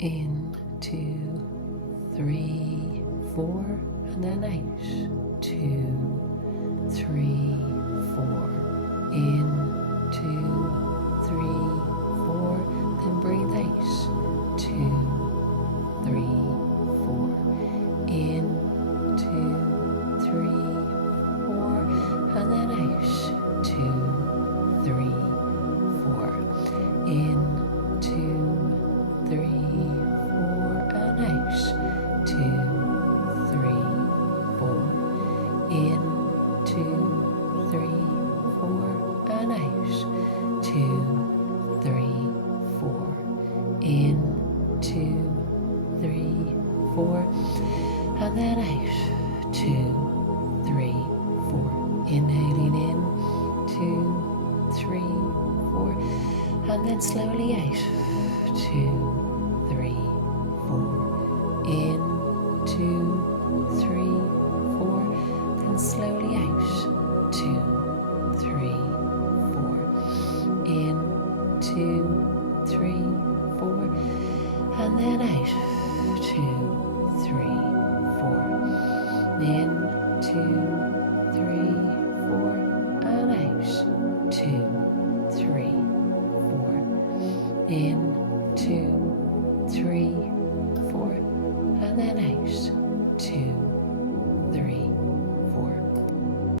In, 2, 3, 4, and then out. 2, 3, 4. In, 2, 3, 4. Then breathe out. 2, 3, 4. In, 2, 3, 4. And then out. 2, 3, 4. In, 2, 3, 4. And out. 2, 3, 4. In, 2, 3, 4. And out. 2, 3, 4. In, 2, 3, 4. And then out. 2, 3, 4. Inhaling in. 2, 3, 4. And then slowly out. 2, 3, 4. In, 2, 3, 4. Then slowly out. 2, 3, 4. In, 2, 3, 4. And then out. 2, 3, 4. In, 2, 3, 4. And out. 2, 3, 4. In, 2,